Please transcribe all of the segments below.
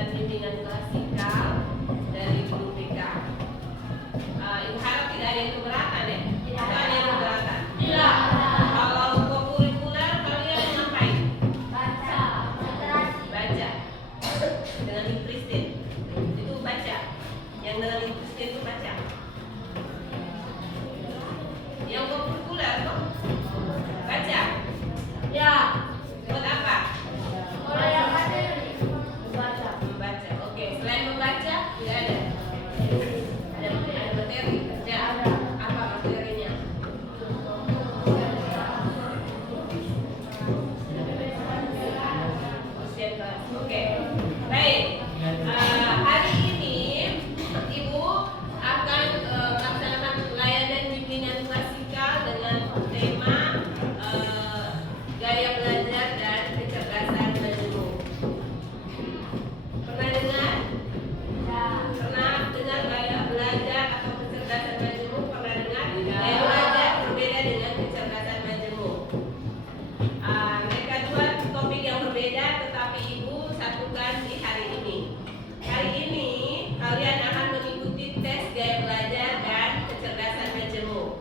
mendapatkan bimbingan klasikal dari guru BK. Ibu harap tidak ada yang keberatan ya? Tidak ada yang keberatan? Tidak. Kalau kokurikuler kalian ngapain? Baca. Baca. Dengan impristin. Itu baca. Yang dengan impristin itu baca. Yang kokurikuler tuh baca. Ya. Buat apa? Kalau yang materi membaca. Membaca. Oke. Selain membaca tidak ada. Ada materi. Ya. Apa materinya? Oke. Baik. Hari ini Ibu akan melaksanakan pelayanan bimbingan klasikal dengan tema gaya belajar dan kecerdasan majemuk. Pernah dengar? Ya. Pernah dengar gaya belajar atau kecerdasan majemuk? Pernah dengar? Ya. Gaya belajar berbeda dengan kecerdasan majemuk. Mereka dua topik yang berbeda, tetapi Ibu satukan di hari ini. Hari ini kalian akan mengikuti tes gaya belajar dan kecerdasan majemuk.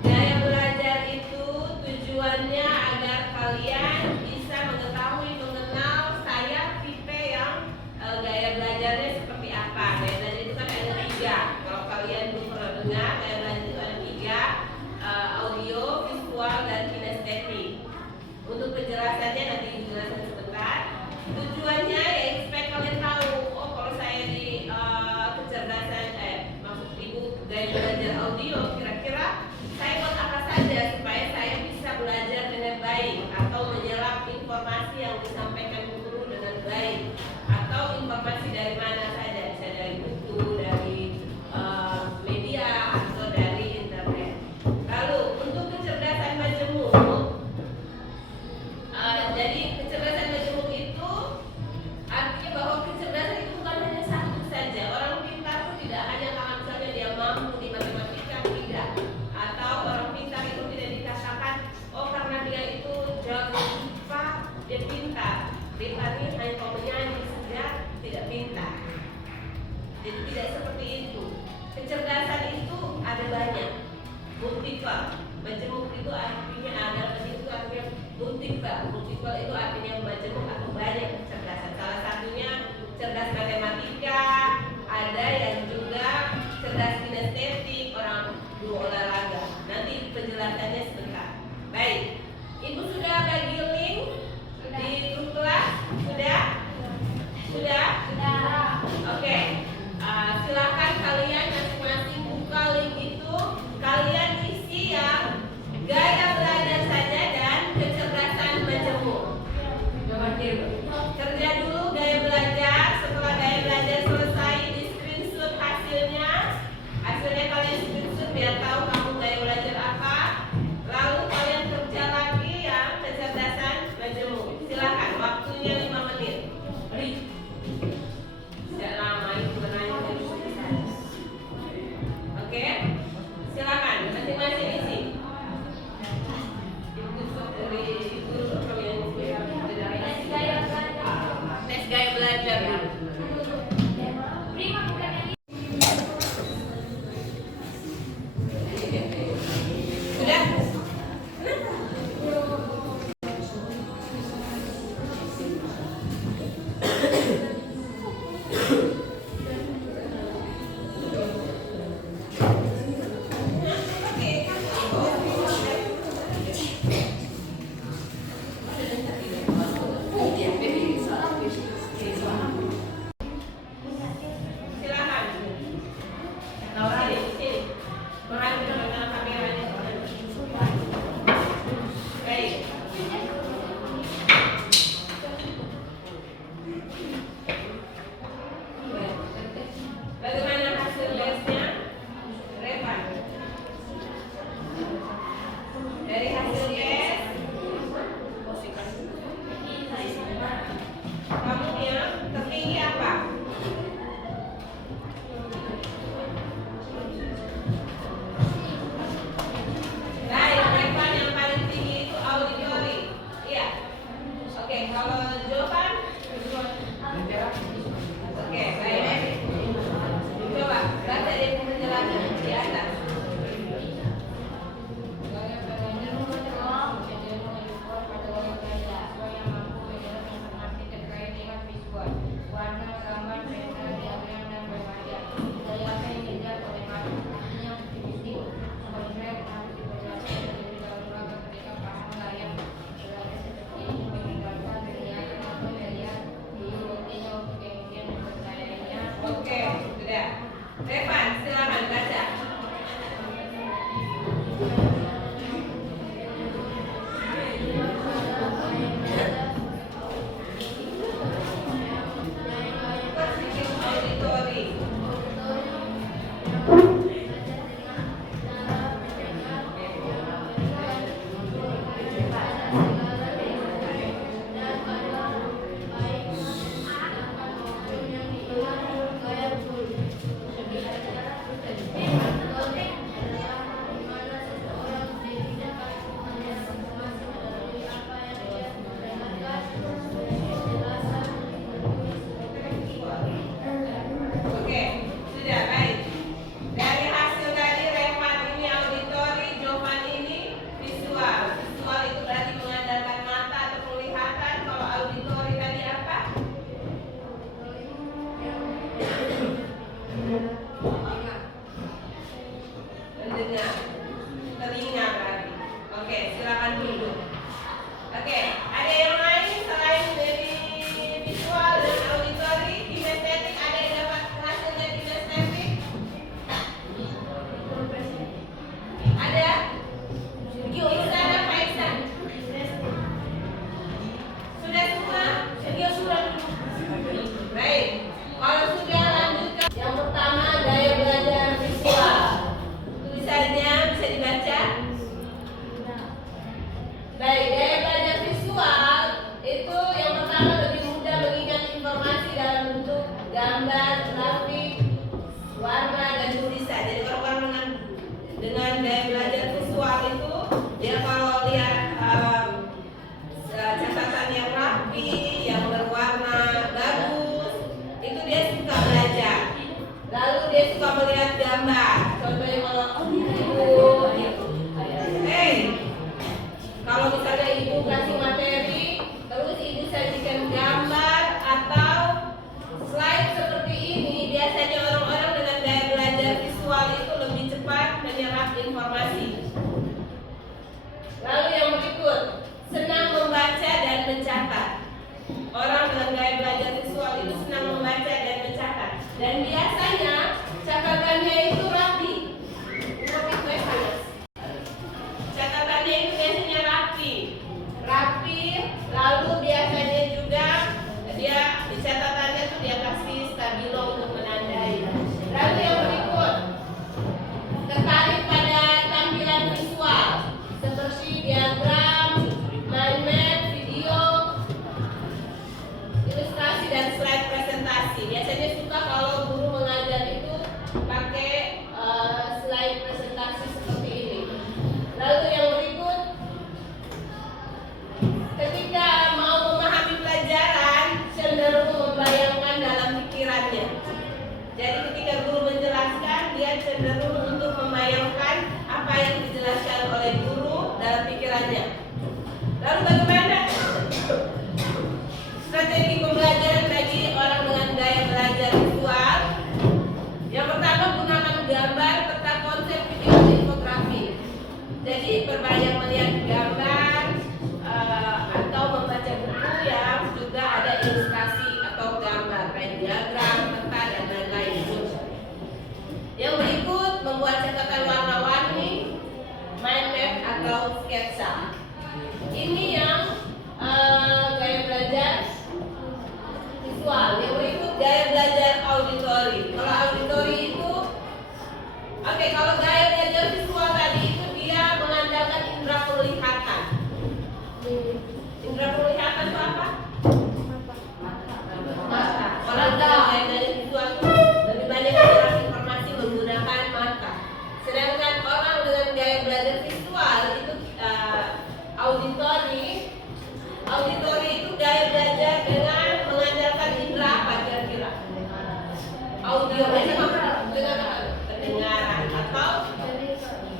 Gaya belajar itu tujuannya agar kalian bisa mengetahui, mengenal saya tipe yang gaya belajarnya seperti apa. Gaya belajar itu kan ada 3. Kalau kalian belum pernah dengar, gaya belajar itu ada 3: audio, visual, dan kinestetik. Untuk penjelasannya nanti dijelaskan sebentar. Tujuannya ya supaya kalian tahu, oh kalau saya di kecerdasan, maksud Ibu gaya belajar audio, kira-kira saya buat apa saja supaya saya bisa belajar dengan baik, atau menyerap informasi yang disampaikan guru dengan baik, atau informasi dari mana saja, bisa dari buku, dari media, atau dari internet. Lalu untuk kecerdasan majemuk, jadi kecerdasan majemuk itu artinya bahwa kecerdasan itu bukan hanya satu saja. Orang pintar itu tidak hanya karena misalnya dia mampu di matematika, tidak. Atau orang pintar itu tidak dikatakan, oh karena dia itu jago IPA, dia pintar. Pintarnya hanya kalau menyanyi saja, tidak pintar. Jadi tidak seperti itu. Kecerdasan itu ada banyak, multiple. Majemuk itu artinya ada, itu artinya multiple. Multiple itu artinya majemuk atau banyak kecerdasan. Salah satunya cerdas matematika, ada yang juga cerdas kinestetik, orang guru olahraga. Nanti penjelasannya sebentar. Baik, Ibu sudah bagi link di grup kelas? Sudah? Sudah? Oke. Silakan kalian masing-masing buka link itu. Kalian isi yang gaya belajar saja dan kecerdasan majemuk. Kerja dulu gaya belajar. Setelah gaya belajar selesai, di screenshot hasilnya. Hasilnya kalian screenshot biar tahu kamu gaya belajar apa. Lalu kalian kerja lagi yang kecerdasan majemuk. Silakan, waktunya 5 menit. Tidak lama itu berani. Oke, silakan masing-masing isi. Tes gaya belajar dulu. Sudah? Oke, sudah. Revan, silakan baca. Telinga berarti. Oke, silakan duduk. Oke, ada yang lain selain dari visual dan auditori? Kinestetik, ada yang dapat hasilnya kinestetik? Ada? Ihsan, Faisan? Sudah semua? Baik. Kalau sudah lanjutkan. Yang pertama, gaya belajar visual. Tulisannya bisa dibaca? Baik, gaya belajar visual itu yang pertama lebih mudah mengingat informasi dalam bentuk gambar, grafik, warna, dan tulisan. Jadi orang-orang dengan gaya belajar visual itu dia kalau lihat catatan yang rapi, yang berwarna bagus, itu dia suka belajar. Lalu dia suka melihat gambar. Contohnya kalau kalau misalnya ibu kasih materi, terus ibu sajikan gambar atau slide seperti ini, biasanya orang-orang dengan gaya belajar visual itu lebih cepat menyerap informasi. Lalu yang berikut, senang membaca dan mencatat. Orang dengan gaya belajar visual itu senang membaca dan mencatat. Dan biasanya catatannya itu rapi. Catatannya itu biasanya rapi, lalu biasanya juga dia di catatannya tuh dia kasih stabilo untuk menandai. Lalu yang berikut, tertarik pada tampilan visual seperti diagram, mind map, video, ilustrasi dan slide presentasi. Biasanya suka kalau guru mengajar itu pakai slide presentasi seperti ini. Lalu yang berikut, ketika mau memahami pelajaran cenderung membayangkan dalam pikirannya. Jadi ketika guru menjelaskan, dia cenderung untuk membayangkan apa yang dijelaskan oleh guru dalam pikirannya. Lalu bagaimana strategi pembelajaran bagi orang dengan gaya belajar visual? Yang pertama, gunakan gambar, peta konsep, video, dan infografi. Jadi berbayang melihat gambar atau membaca buku yang juga ada ilustrasi atau gambar, kayak diagram, peta, dan lain-lain. Yang berikut, membuat catatan warna-warni, mind map atau sketsa. Ini yang gaya belajar visual. Yang berikut, gaya belajar auditori. Kalau auditori itu, kalau gaya belajar visual tadi itu dia mengandalkan indera penglihatan. Indera penglihatan itu apa? Mata. Kalau gaya belajar visual itu lebih banyak menyerap informasi menggunakan mata. Sedangkan orang dengan gaya belajar visual itu auditori itu gaya belajar dengan mengandalkan indera apa kira-kira? Audio, pendengaran atau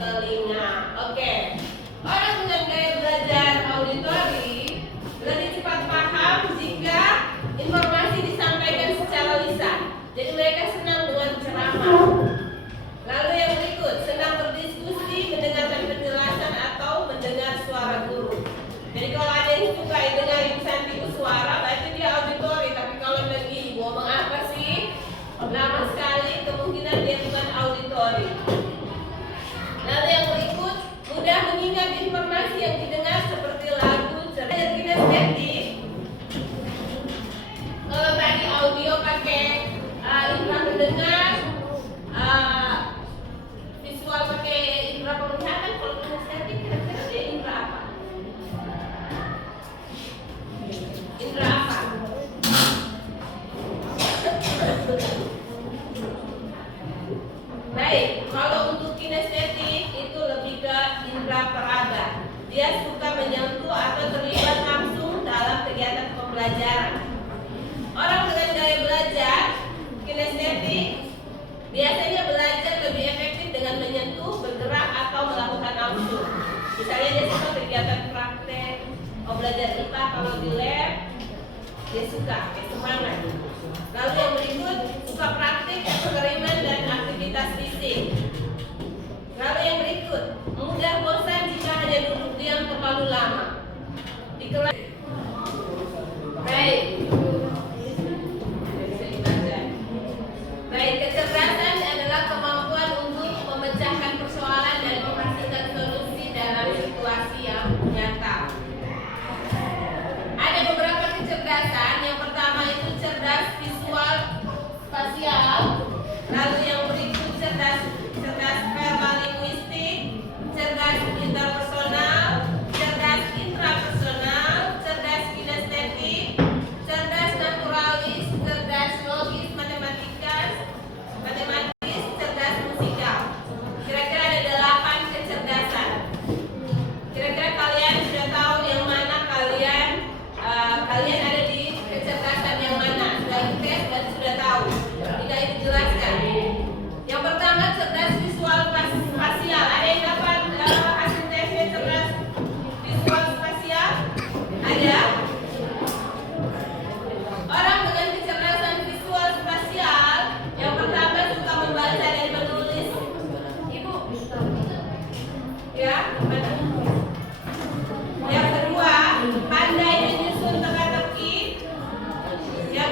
telinga. Oke. Orang dengan gaya belajar auditori lebih cepat paham jika informasi disampaikan secara lisan. Jadi mereka senang dengan ceramah. Lalu yang berikut, senang berdiskusi, mendengarkan penjelasan atau mendengar suara guru. Jadi kalau ada yang suka dengar insan itu suara, berarti dia auditori. Tapi kalau lagi ngomong apa sih? Nama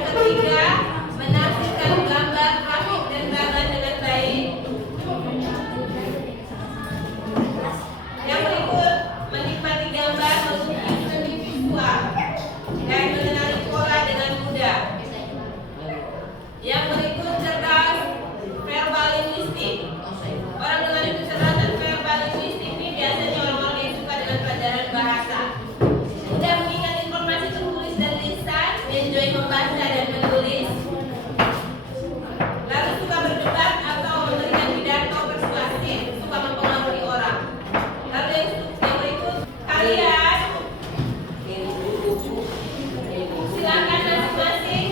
ketiga, menafsirkan gambar grafik dan gambar dengan baik. Yang berikut, menikmati gambar, melukis seni visual dan mengenali pola dengan mudah. Yang berikut, cerdas verbal linguistik. Orang dengan kecerdasan verbal linguistik ini biasanya orang-orang yang suka dengan pelajaran bahasa. Mudah mengingat informasi tertulis dan lisan, enjoy membaca dan menulis. Lalu suka berdebat atau memberikan pidato persuasif, suka mempengaruhi orang. Lalu yang berikut, kalian silakan masing-masing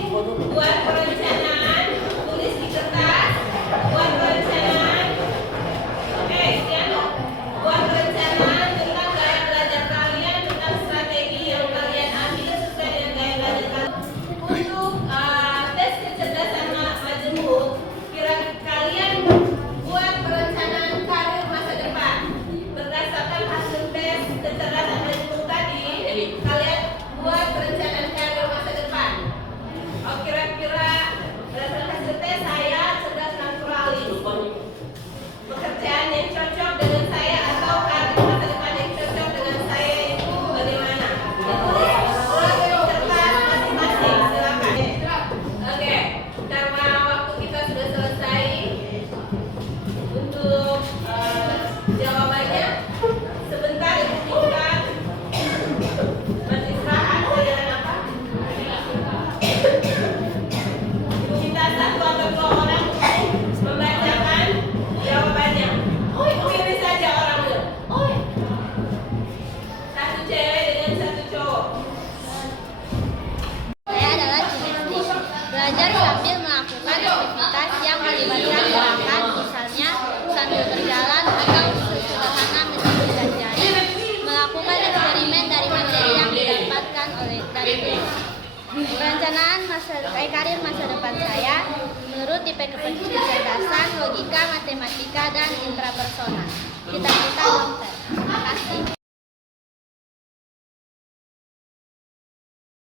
buat perencanaan, tulis di kertas, buat perencanaan. Buat perencanaan tentang gaya belajar kalian, tentang strategi yang kalian ambil sesuai dengan gaya belajar kalian. Untuk tes kecerdasan majemuk, kalian buat perencanaan karir masa depan berdasarkan hasil tes kecerdasan majemuk tadi. Kalian buat perencanaan karir masa depan. Oh, kira-kira berdasarkan hasil tes saya cerdas naturalis. Pekerjaan yang cocok dengan saya atau karir masa depan yang cocok dengan saya itu bagaimana? Ditulis oleh kertas masing-masing, silakan. Oke, karena waktu kita sudah selesai untuk jawabannya, sebentar ibu minta beristirahat. Jalan apa? Ibu minta satu atau dua orang untuk membacakan jawabannya. Pilih saja orangnya. Satu cewek dengan satu cowok. Saya adalah Julisti. Belajar sambil melakukan aktivitas yang melibatkan gerakan, misalnya sambil berjalan atau sesederhana mempelajari, melakukan eksperimen dari materi yang didapatkan dari guru. Perencanaan karir masa depan saya menurut tipe kecerdasan, logika, matematika, dan intrapersonal. Cita-cita dokter. Terima kasih.